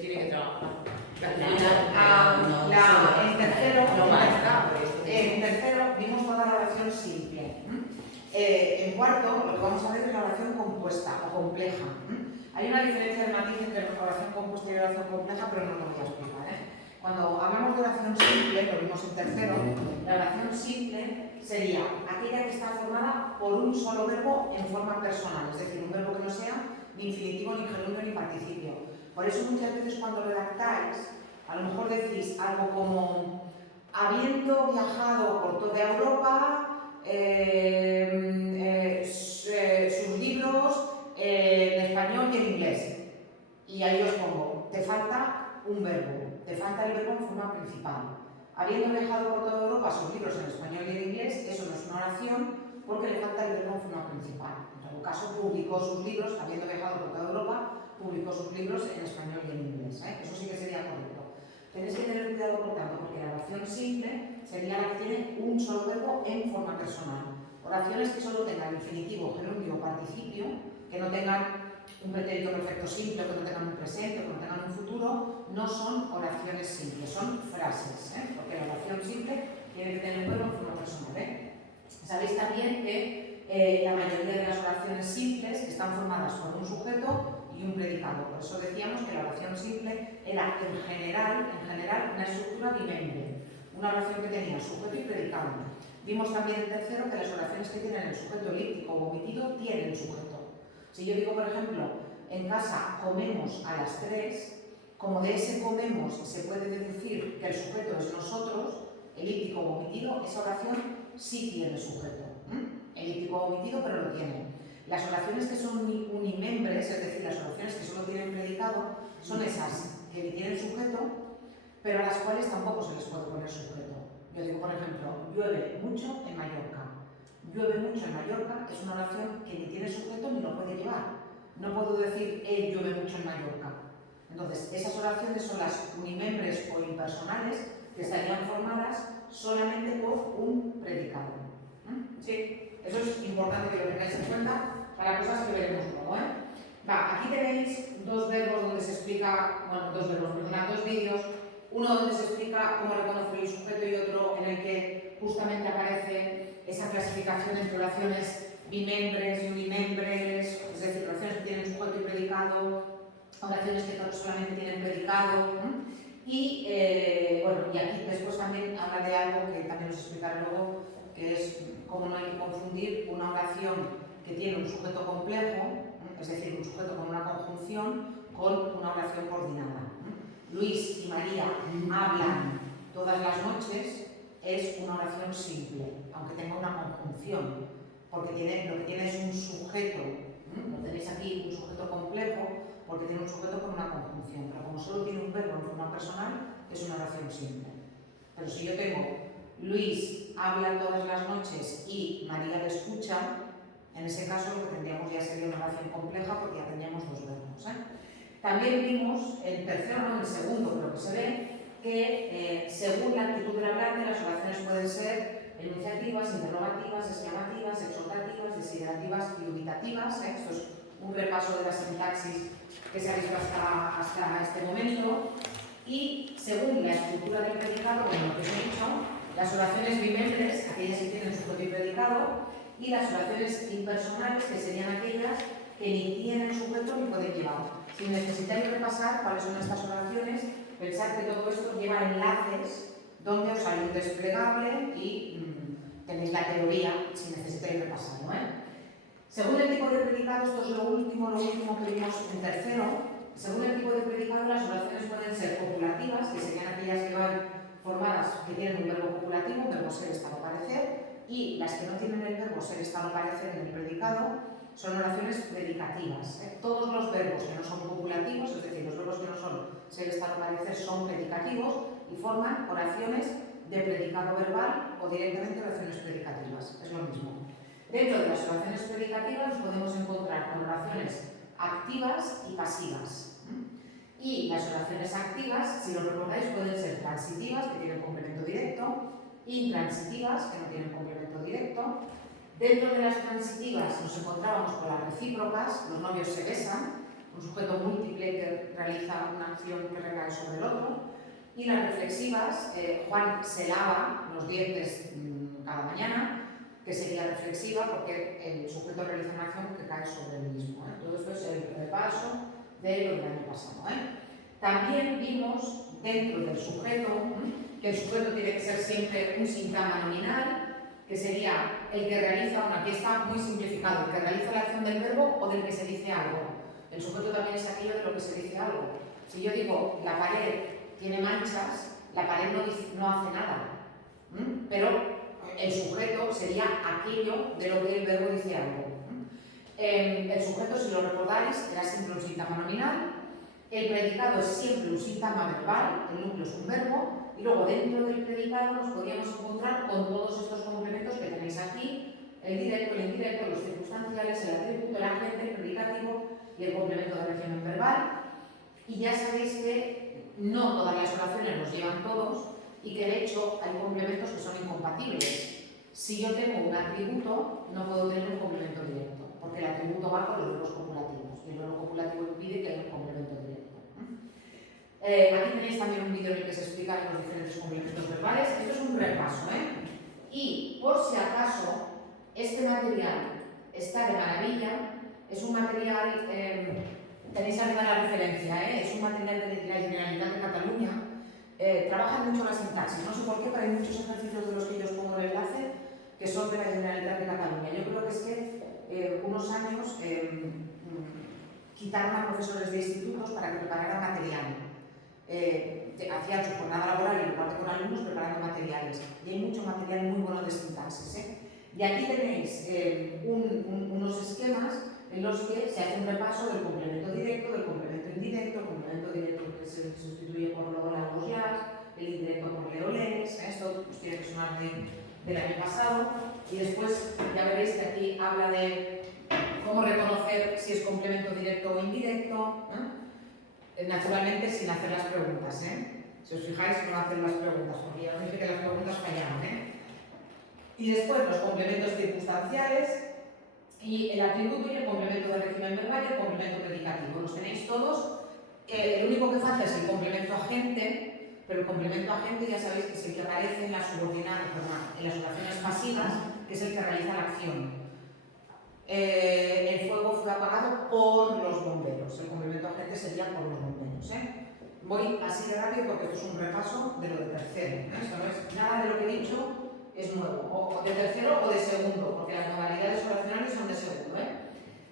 tiene que trabajar. En tercero vimos toda la oración simple. En cuarto lo que vamos a ver es la oración compuesta o compleja. Hay una diferencia de matiz entre la oración compuesta y la oración compleja, pero no lo voy a explicar. Cuando hablamos de oración simple, lo vimos en tercero, la oración simple sería aquella que está formada por un solo verbo en forma personal, es decir, un verbo que no sea ni infinitivo, ni gerundio, ni participio. Por eso muchas veces cuando redactáis, a lo mejor decís algo como habiendo viajado por toda Europa, sus libros en español y en inglés. Y ahí os pongo, te falta un verbo, te falta el verbo en forma principal. Habiendo viajado por toda Europa, sus libros en español y en inglés, eso no es una oración porque le falta el verbo en forma principal. En todo caso, publicó sus libros, habiendo viajado por toda Europa, publicó sus libros en español y en inglés. Eso sí que sería correcto. Tenéis que tener cuidado, por tanto, porque la oración simple sería la que tiene un solo verbo en forma personal. Oraciones que solo tengan infinitivo, gerundio o participio, que no tengan un pretérito perfecto simple, que no tengan un presente, que no tengan un futuro, no son oraciones simples, son frases, porque la oración simple tiene que tener un verbo en forma personal. Sabéis también que la mayoría de las oraciones simples están formadas por un sujeto y un predicado. Por eso decíamos que la oración simple era en general una estructura bimembre, una oración que tenía sujeto y predicado. Vimos también en tercero que las oraciones que tienen el sujeto elíptico o omitido tienen sujeto. Si yo digo, por ejemplo, en casa comemos a las 3, como de ese comemos se puede deducir que el sujeto es nosotros, elíptico o omitido, esa oración sí tiene sujeto. Elíptico o omitido, pero lo tiene. Las oraciones que son unimembres, es decir, las oraciones que solo tienen predicado, son esas que ni tienen sujeto, pero a las cuales tampoco se les puede poner sujeto. Yo digo, por ejemplo, llueve mucho en Mallorca. Llueve mucho en Mallorca es una oración que ni tiene sujeto ni lo puede llevar. No puedo decir, llueve mucho en Mallorca. Entonces, esas oraciones son las unimembres o impersonales que estarían formadas solamente por un predicado. ¿Sí? Eso es importante que lo tengáis en cuenta para cosas que veremos luego. Aquí tenéis dos verbos donde se explica, dos vídeos. Uno donde se explica cómo reconocer el sujeto y otro en el que justamente aparece esa clasificación entre oraciones bimembres y unimembres, es decir, oraciones que tienen sujeto y predicado, oraciones que solamente tienen predicado. Y aquí después también habla de algo que también os explicaré luego, que es cómo no hay que confundir una oración que tiene un sujeto complejo, es decir, un sujeto con una conjunción, con una oración coordinada. Luis y María hablan todas las noches es una oración simple, aunque tenga una conjunción, porque lo que tiene es un sujeto. Lo tenéis aquí, un sujeto complejo, porque tiene un sujeto con una conjunción, pero como solo tiene un verbo en forma personal, es una oración simple. Pero si yo tengo Luis habla todas las noches y María le escucha, en ese caso lo que tendríamos ya sería una oración compleja porque ya tendríamos dos verbos. También vimos, en tercero, no en el segundo, pero que se ve que según la actitud del hablante las oraciones pueden ser enunciativas, interrogativas, exclamativas, exhortativas, desiderativas y ubitativas. Esto es un repaso de la sintaxis que se ha visto hasta este momento. Y según la estructura del predicado, como lo que os he dicho, las oraciones bimembres, aquellas que tienen sujeto y predicado, y las oraciones impersonales, que serían aquellas que ni tienen sujeto ni pueden llevar. Si necesitáis repasar cuáles son estas oraciones, pensad que todo esto lleva enlaces donde os sale un desplegable y tenéis la teoría si necesitáis repasarlo. Según el tipo de predicado, esto es lo último que vimos en tercero. Según el tipo de predicado, las oraciones pueden ser copulativas, que serían aquellas que van formadas, que tienen un verbo copulativo, un verbo ser, estar o parecer, y las que no tienen el verbo ser, estar o parecer en el predicado son oraciones predicativas. Todos los verbos que no son copulativos, es decir, los verbos que no son ser, estar o parecer, son predicativos y forman oraciones de predicado verbal o directamente oraciones predicativas. Es lo mismo. Dentro de las oraciones predicativas nos podemos encontrar con oraciones activas y pasivas. Y las oraciones activas, si lo recordáis, pueden ser transitivas, que tienen complemento directo, intransitivas, que no tienen complemento directo. Dentro de las transitivas nos encontrábamos con las recíprocas, los novios se besan, un sujeto múltiple que realiza una acción que recae sobre el otro. Y las reflexivas, Juan se lava los dientes cada mañana, que sería reflexiva porque el sujeto realiza una acción que cae sobre el mismo. Todo esto es el repaso de lo del año pasado. También vimos dentro del sujeto que el sujeto tiene que ser siempre un sintagma nominal, que sería el que realiza, bueno, aquí está muy simplificado, el que realiza la acción del verbo o del que se dice algo. El sujeto también es aquello de lo que se dice algo. Si yo digo, la pared tiene manchas, la pared no hace nada. Pero el sujeto sería aquello de lo que el verbo dice algo. El sujeto, si lo recordáis, era siempre un sintagma nominal. El predicado es siempre un sintagma verbal, el núcleo es un verbo, y luego dentro del predicado nos podríamos encontrar con todos estos complementos que tenéis aquí: el directo, el indirecto, los circunstanciales, el atributo, el agente, el predicativo y el complemento de régimen verbal. Y ya sabéis que no todas las oraciones los llevan todos y que de hecho hay complementos que son incompatibles. Si yo tengo un atributo, no puedo tener un complemento directo, porque el atributo va con los verbos copulativos y el verbo copulativo impide que haya un complemento directo. Aquí tenéis también un vídeo en el que se explican los diferentes complementos verbales. Esto es un repaso, Y por si acaso, este material está de maravilla. Es un material, tenéis arriba la referencia, es un material de la Generalitat de Cataluña. Trabajan mucho la sintaxis, no sé por qué, pero hay muchos ejercicios de los que yo os pongo el enlace que son de la Generalitat de Cataluña. Yo creo que es que unos años quitaron a profesores de institutos para que prepararan material. Hacían su jornada laboral y lo parte con alumnos preparando materiales. Y hay mucho material muy bueno de sintaxis. Y aquí tenéis unos esquemas en los que se hace un repaso del complemento directo, del complemento indirecto, el complemento directo que se sustituye por lo largos ya, el indirecto por leoles. Esto pues tiene que sonar del año pasado. Y después ya veréis que aquí habla de cómo reconocer si es complemento directo o indirecto, naturalmente sin hacer las preguntas. Si os fijáis, no hacen las preguntas, porque ya os dije que las preguntas fallaban. Y después los complementos circunstanciales y el atributo y el complemento de régimen verbal y el complemento predicativo. Los tenéis todos. El único que falta es el complemento agente, pero el complemento agente ya sabéis que es el que aparece en las subordinadas, en las oraciones pasivas, que es el que realiza la acción. El fuego fue apagado por los bomberos. El complemento agente sería por los bomberos. Voy así de rápido porque esto es un repaso de lo de tercero. Esto no es nada de lo que he dicho es nuevo, o de tercero o de segundo, porque las modalidades oracionales son de segundo.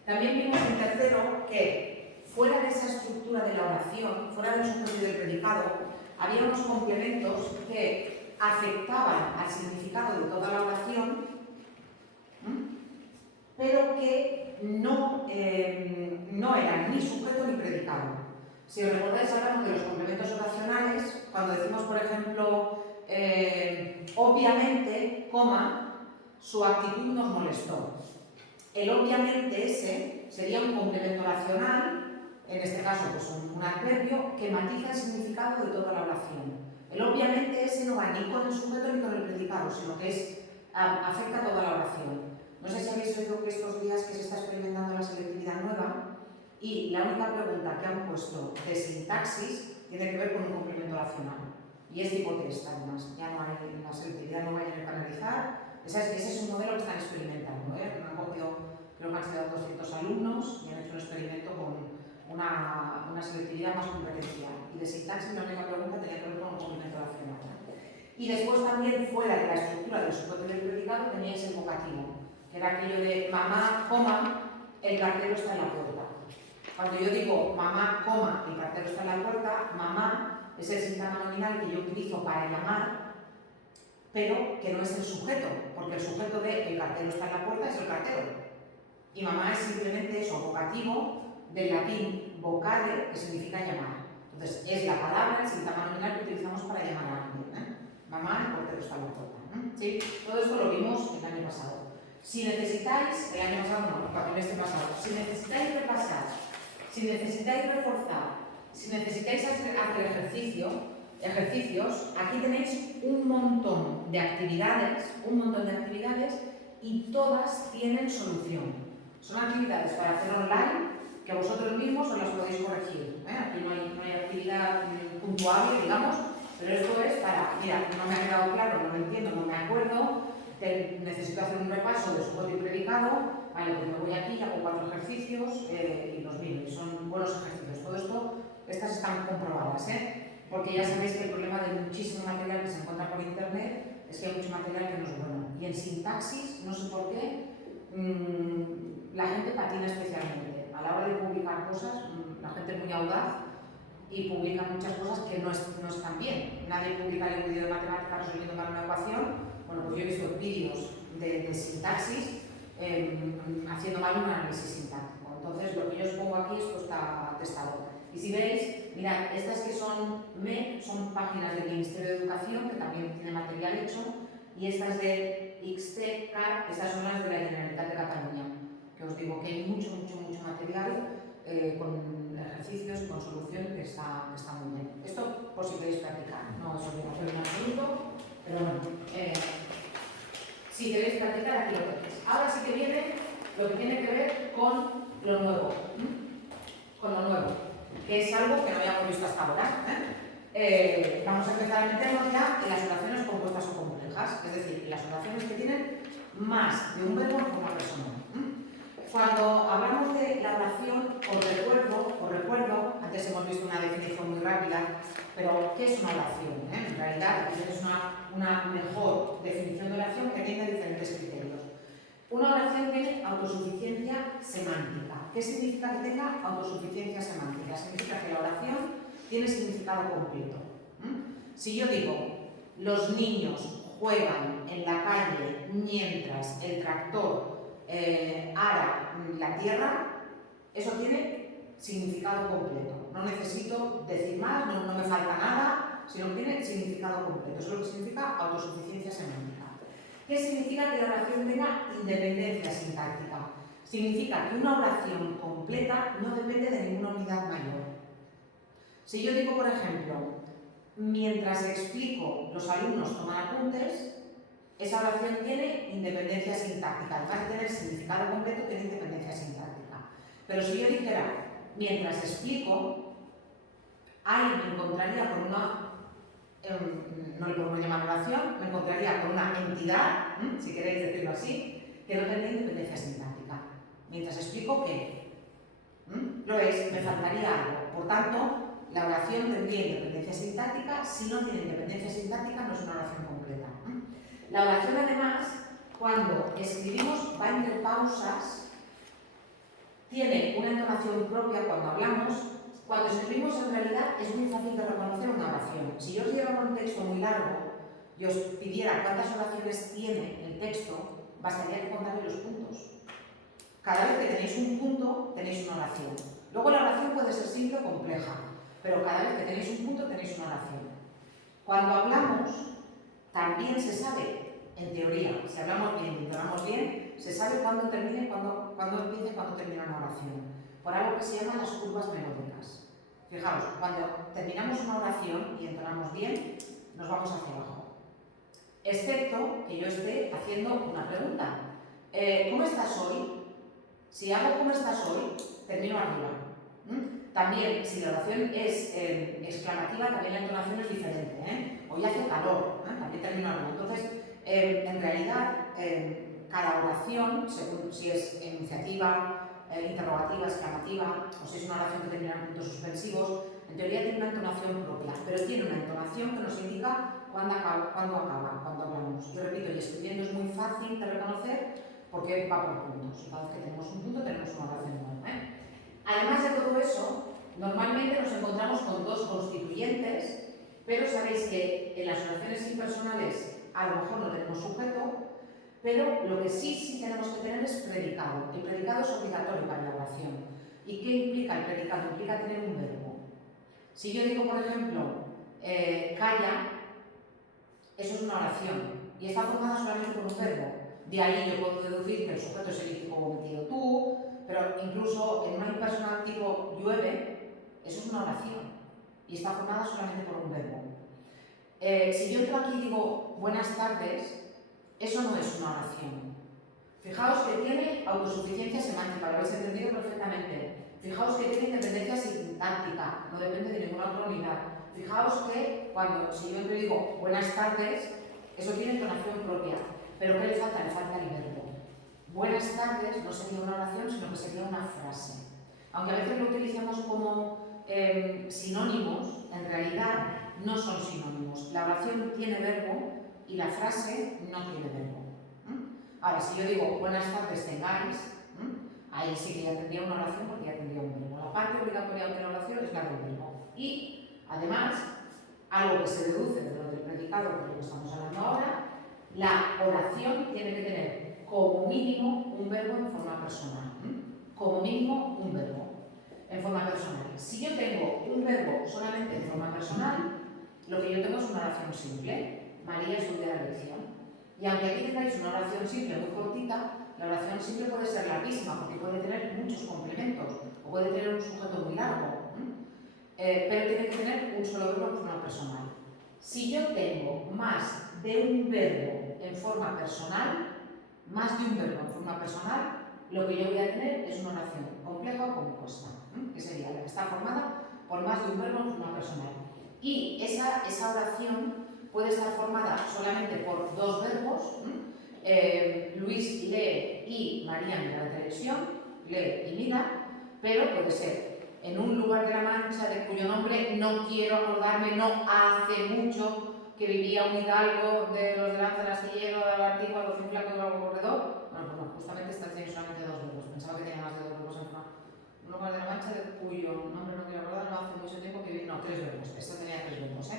También vimos en tercero que fuera de esa estructura de la oración, fuera del sujeto y del predicado, había unos complementos que afectaban al significado de toda la oración, pero que no eran ni sujeto ni predicado. Si os recordáis, hablamos de los complementos oracionales, cuando decimos, por ejemplo, obviamente, su actitud nos molestó. El obviamente ese sería un complemento oracional, en este caso pues un adverbio, que matiza el significado de toda la oración. El obviamente ese no va ni con el sujeto ni con el predicado, sino que afecta a toda la oración. No sé si habéis oído que estos días que se está experimentando la selectividad nueva y la única pregunta que han puesto de sintaxis tiene que ver con un complemento oracional. Y es tipo test, además. Ya no hay la selectividad nueva en el que analizar. Ese es un modelo que están experimentando. Han cogido, creo que han sido 200 alumnos y han hecho un experimento con una selectividad más competencial. Y de sintaxis la única pregunta tenía que ver con un complemento oracional. Y después también, fuera de la estructura del sujeto y del predicado, teníais el vocativo, que era aquello de mamá, el cartero está en la puerta. Cuando yo digo mamá, el cartero está en la puerta, mamá es el sintagma nominal que yo utilizo para llamar, pero que no es el sujeto, porque el sujeto de el cartero está en la puerta es el cartero. Y mamá es simplemente eso, vocativo, del latín vocare, que significa llamar. Entonces, es la palabra, el sintagma nominal que utilizamos para llamar a alguien. Mamá, el portero está en la puerta. ¿Sí? Todo esto lo vimos el año pasado. Si necesitáis, el año pasado no, el este pasado, si necesitáis repasar, si necesitáis reforzar, si necesitáis hacer ejercicios, aquí tenéis un montón de actividades y todas tienen solución. Son actividades para hacer online que vosotros mismos os las podéis corregir. Aquí no hay actividad puntuable, digamos, pero esto es para, mira, no me ha quedado claro, no lo entiendo, no me acuerdo, necesito hacer un repaso de sujeto y predicado, vale, pues me voy aquí y hago 4 ejercicios y los miro, y son buenos ejercicios. Todo esto, estas están comprobadas, porque ya sabéis que el problema de muchísimo material que se encuentra por internet es que hay mucho material que no es bueno. Y en sintaxis, no sé por qué, la gente patina especialmente. A la hora de publicar cosas, la gente es muy audaz y publica muchas cosas que no están bien. Nadie publica el vídeo de matemáticas resolviendo mal una ecuación. Bueno, pues yo he visto vídeos de sintaxis haciendo mal un análisis sintáctico. Entonces, lo que yo os pongo aquí esto está testado. Y si veis, mirad, estas que son son páginas del Ministerio de Educación, que también tiene material hecho, y estas de XTCAT, estas son las de la Generalitat de Cataluña, que os digo que hay mucho material con ejercicios, con solución, que está muy bien. Esto por si queréis practicar, no es obligación en absoluto, pero bueno, si queréis practicar, aquí lo tenéis. Ahora sí que viene lo que tiene que ver con lo nuevo, que es algo que no habíamos visto hasta ahora. Vamos a empezar a meternos ya en las oraciones compuestas o complejas, es decir, en las oraciones que tienen más de un verbo en forma personal. Cuando hablamos de la oración, os recuerdo, antes hemos visto una definición muy rápida, pero ¿qué es una oración? En realidad, es una mejor definición de oración que tiene diferentes criterios. Una oración tiene autosuficiencia semántica. ¿Qué significa que tenga autosuficiencia semántica? Significa que la oración tiene significado completo. Si yo digo, los niños juegan en la calle mientras el tractor ara la tierra, eso tiene significado completo. No necesito decir más, no me falta nada, sino que tiene significado completo. Eso es lo que significa autosuficiencia semántica. ¿Qué significa que la oración tenga independencia sintáctica? Significa que una oración completa no depende de ninguna unidad mayor. Si yo digo, por ejemplo, mientras explico, los alumnos toman apuntes, esa oración tiene independencia sintáctica. Además de tener significado completo, tiene independencia sintáctica. Pero si yo dijera, mientras explico, ahí me encontraría con una, no le podemos llamar oración, me encontraría con una entidad, si queréis decirlo así, que no tendría independencia sintáctica. Mientras explico, ¿qué? Lo es, me faltaría algo. Por tanto, la oración tendría independencia sintáctica. Si no tiene independencia sintáctica, no es una oración completa. La oración, además, cuando escribimos, va entre pausas, tiene una entonación propia cuando hablamos. Cuando escribimos, en realidad, es muy fácil de reconocer una oración. Si yo os diera un texto muy largo y os pidiera cuántas oraciones tiene el texto, bastaría que contarle los puntos. Cada vez que tenéis un punto, tenéis una oración. Luego la oración puede ser simple o compleja, pero cada vez que tenéis un punto, tenéis una oración. Cuando hablamos, también se sabe, en teoría, si hablamos bien y entonamos bien, se sabe cuándo termina y cuándo empieza y cuándo termina una oración, por algo que se llaman las curvas melódicas. Fijaos, cuando terminamos una oración y entonamos bien, nos vamos hacia abajo. Excepto que yo esté haciendo una pregunta. ¿Cómo estás hoy? Si hago ¿cómo estás hoy?, termino arriba. También, si la oración es exclamativa, también la entonación es diferente. Hoy hace calor, también termino arriba. Entonces, en realidad, cada oración, según si es enunciativa, interrogativa, exclamativa, o si es una oración que termina en puntos suspensivos, en teoría tiene una entonación propia, pero tiene una entonación que nos indica cuándo acaba, cuando hablamos. Y repito, y escribiendo es muy fácil de reconocer porque va por puntos. Y cada vez que tenemos un punto, tenemos una oración nueva. Además de todo eso, normalmente nos encontramos con dos constituyentes, pero sabéis que en las oraciones impersonales a lo mejor no tenemos sujeto, pero lo que sí tenemos que tener es predicado. El predicado es obligatorio para la oración. ¿Y qué implica el predicado? Implica tener un verbo. Si yo digo, por ejemplo, calla, eso es una oración y está formada solamente por un verbo. De ahí yo puedo deducir que el sujeto es el tipo omitido tú, pero incluso en una impersonal tipo llueve, eso es una oración y está formada solamente por un verbo. Si yo entro aquí y digo buenas tardes, eso no es una oración. Fijaos que tiene autosuficiencia semántica, lo habéis entendido perfectamente. Fijaos que tiene independencia sintáctica, no depende de ninguna otra unidad. Fijaos que si yo te digo buenas tardes, eso tiene tonación propia. ¿Pero qué le falta? Le falta el verbo. Buenas tardes no sería una oración, sino que sería una frase. Aunque a veces lo utilizamos como sinónimos, en realidad no son sinónimos. La oración tiene verbo y la frase no tiene verbo. Ahora, si yo digo buenas tardes tengáis, ahí sí que ya tendría una oración porque ya tendría un verbo. La parte obligatoria de la oración es la del verbo. Y, además, algo que se deduce de lo del predicado, que es lo que estamos hablando ahora, la oración tiene que tener como mínimo un verbo en forma personal. Como mínimo un verbo en forma personal. Si yo tengo un verbo solamente en forma personal, lo que yo tengo es una oración simple. María estudia la lección. Y aunque aquí tengáis una oración simple muy cortita, la oración simple puede ser larguísima porque puede tener muchos complementos o puede tener un sujeto muy largo, pero tiene que tener un solo verbo en forma personal. Si yo tengo más de un verbo en forma personal, lo que yo voy a tener es una oración compleja o compuesta, que sería la que está formada por más de un verbo en forma personal. Y esa oración puede estar formada solamente por dos verbos. Luis lee y María mira la televisión, lee y mira, pero puede ser en un lugar de la Mancha de cuyo nombre no quiero acordarme, no hace mucho que vivía un hidalgo de los de Lanza del Astillero, de la Antigua, de los Inflacos de algo corredor. Bueno, pues no, justamente esta tiene solamente dos verbos, pensaba que tenía más de dos verbos en un lugar de la Mancha de cuyo nombre no quiero acordar, no hace mucho tiempo que vivía, no, tres verbos, esta tenía tres verbos,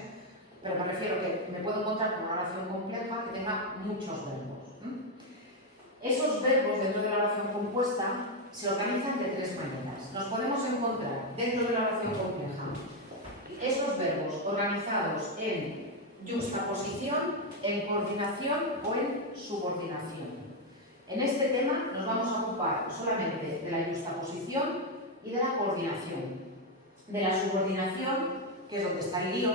Pero me refiero que me puedo encontrar con una oración compleja que tenga muchos verbos. Esos verbos dentro de la oración compuesta se organizan de tres maneras. Nos podemos encontrar dentro de la oración compleja esos verbos organizados en yuxtaposición, en coordinación o en subordinación. En este tema nos vamos a ocupar solamente de la yuxtaposición y de la coordinación. De la subordinación, que es donde está el lío,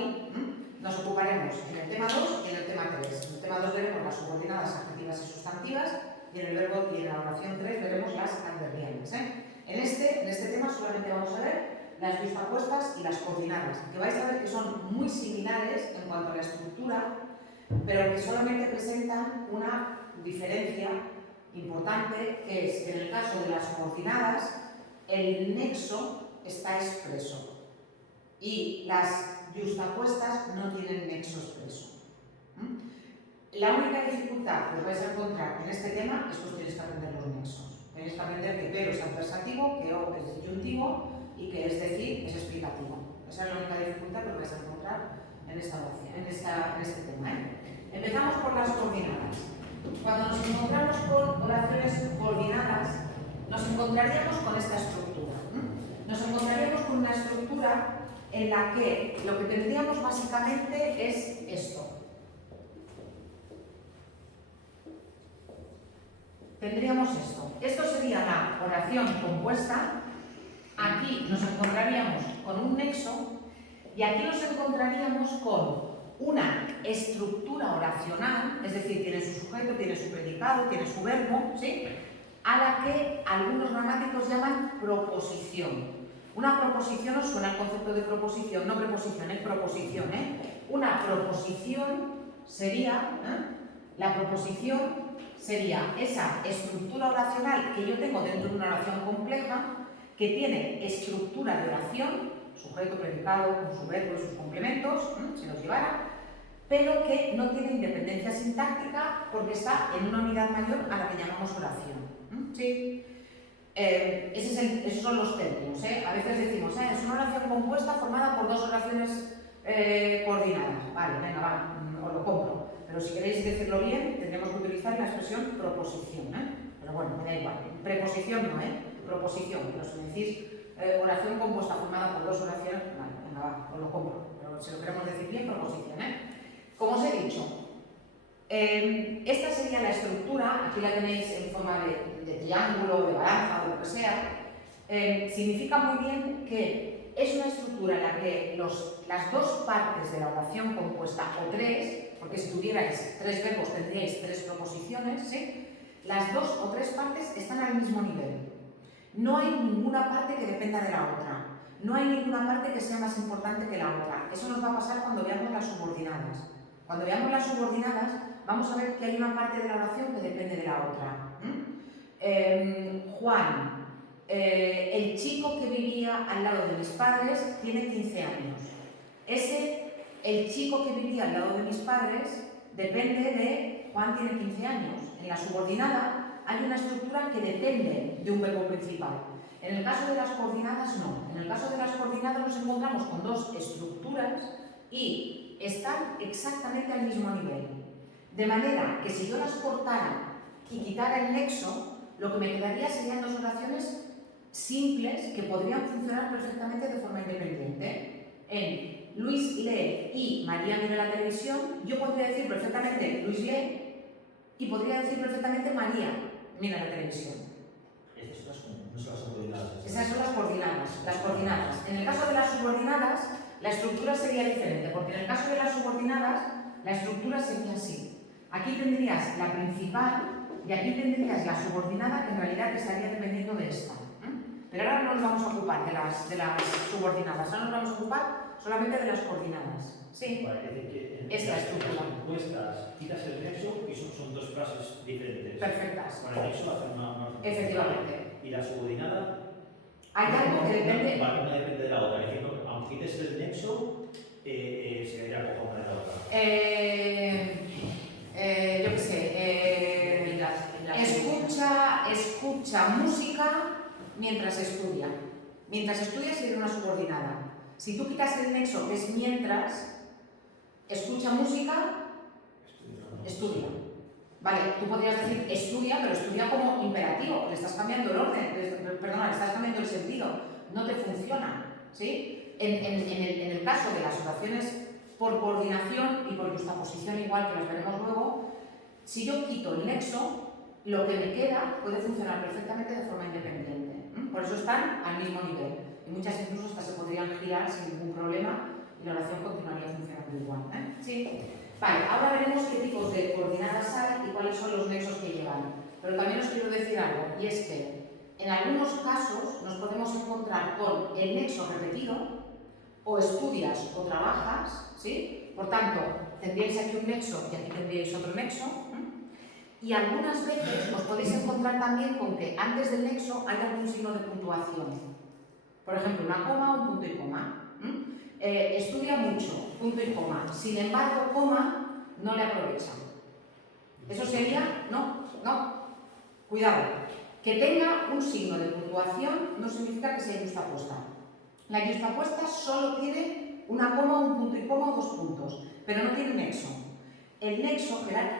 nos ocuparemos en el tema 2 y en el tema 3. En el tema 2 veremos las subordinadas adjetivas y sustantivas y en el verbo y en la oración 3 veremos las adverbiales. En este tema solamente vamos a ver las yuxtapuestas y las coordinadas, que vais a ver que son muy similares en cuanto a la estructura, pero que solamente presentan una diferencia importante, que es que en el caso de las coordinadas el nexo está expreso y las yuxtapuestas no tienen nexo expreso. La única dificultad que os vais a encontrar en este tema es que os tenéis que aprender los nexos. Tenéis que aprender que pero es adversativo, que o es disyuntivo y que es decir es explicativo. Esa es la única dificultad que os vais a encontrar en este tema. Empezamos por las coordinadas. Cuando nos encontramos con oraciones coordinadas, nos encontraríamos con esta estructura. Nos encontraríamos con una estructura en la que lo que tendríamos básicamente es esto. Tendríamos esto. Esto sería la oración compuesta. Aquí nos encontraríamos con un nexo y aquí nos encontraríamos con una estructura oracional, es decir, tiene su sujeto, tiene su predicado, tiene su verbo, ¿sí? A la que algunos gramáticos llaman proposición. Una proposición, os suena el concepto de proposición, no preposición, es proposición, Una proposición sería, la proposición sería esa estructura oracional que yo tengo dentro de una oración compleja, que tiene estructura de oración, sujeto, predicado, con su verbo y sus complementos, si los llevara, pero que no tiene independencia sintáctica porque está en una unidad mayor a la que llamamos oración. ¿Sí? Esos son los términos. A veces decimos, es una oración compuesta formada por dos oraciones coordinadas. Vale, venga, va, os lo compro. Pero si queréis decirlo bien, tendríamos que utilizar la expresión proposición. Pero bueno, me da igual. Preposición no, proposición. Pero si me decís oración compuesta formada por dos oraciones, vale, venga, va, os lo compro. Pero si lo queremos decir bien, proposición. Como os he dicho, esta sería la estructura, aquí la tenéis en forma de triángulo, de balanza o lo que sea. Significa muy bien que es una estructura en la que las dos partes de la oración compuesta, o tres, porque si tuvierais tres verbos tendríais tres proposiciones, ¿sí? Las dos o tres partes están al mismo nivel. No hay ninguna parte que dependa de la otra. No hay ninguna parte que sea más importante que la otra. Eso nos va a pasar cuando veamos las subordinadas. Cuando veamos las subordinadas, vamos a ver que hay una parte de la oración que depende de la otra. Juan, el chico que vivía al lado de mis padres tiene 15 años. El chico que vivía al lado de mis padres depende de Juan tiene 15 años. En la subordinada hay una estructura que depende de un verbo principal. En el caso de las coordinadas, no. En el caso de las coordinadas nos encontramos con dos estructuras y están exactamente al mismo nivel. De manera que si yo las cortara y quitara el nexo, lo que me quedaría serían dos oraciones simples que podrían funcionar perfectamente de forma independiente. En Luis lee y María mira la televisión, yo podría decir perfectamente Luis lee y podría decir perfectamente María mira la televisión. Estas no son las subordinadas. Esas son las coordinadas. En el caso de las subordinadas, la estructura sería diferente, porque en el caso de las subordinadas, la estructura sería así. Aquí tendrías la principal y aquí tendrías la subordinada, que en realidad estaría dependiendo de esta. Pero ahora no nos vamos a ocupar de las subordinadas, ahora nos vamos a ocupar solamente de las coordinadas. ¿Sí? Vale, es decir, que Es la estructura. las compuestas quitas el nexo y son dos frases diferentes. Perfectas. Con el nexo hacen una Efectivamente. Y la subordinada. Hay algo que depende. Una depende de la otra. Es decir, no, aunque quites el nexo, se vería coja una de la otra. Yo qué sé. Escucha música mientras estudia. Mientras estudia sería una subordinada. Si tú quitas el nexo, que es mientras, escucha música, estudia. Vale, tú podrías decir estudia, pero estudia como imperativo, le estás cambiando el orden, perdona, le estás cambiando el sentido, no te funciona, ¿sí? En el caso de las oraciones por coordinación y por justaposición igual, que las veremos luego, si yo quito el nexo, lo que me queda puede funcionar perfectamente de forma independiente. Por eso están al mismo nivel. Y muchas incluso hasta se podrían girar sin ningún problema y la oración continuaría funcionando igual. ¿Sí? Vale, ahora veremos qué tipos de coordinadas hay y cuáles son los nexos que llevan. Pero también os quiero decir algo, y es que en algunos casos nos podemos encontrar con el nexo repetido, o estudias o trabajas, ¿sí? Por tanto, tendríais aquí un nexo y aquí tendríais otro nexo. Y algunas veces os podéis encontrar también con que antes del nexo hay algún signo de puntuación. Por ejemplo, una coma o un punto y coma. Estudia mucho, punto y coma. Sin embargo, coma no le aprovecha. Eso sería, no. Cuidado. Que tenga un signo de puntuación no significa que sea justapuesta. La justapuesta solo tiene una coma, un punto y coma o dos puntos, pero no tiene nexo. El nexo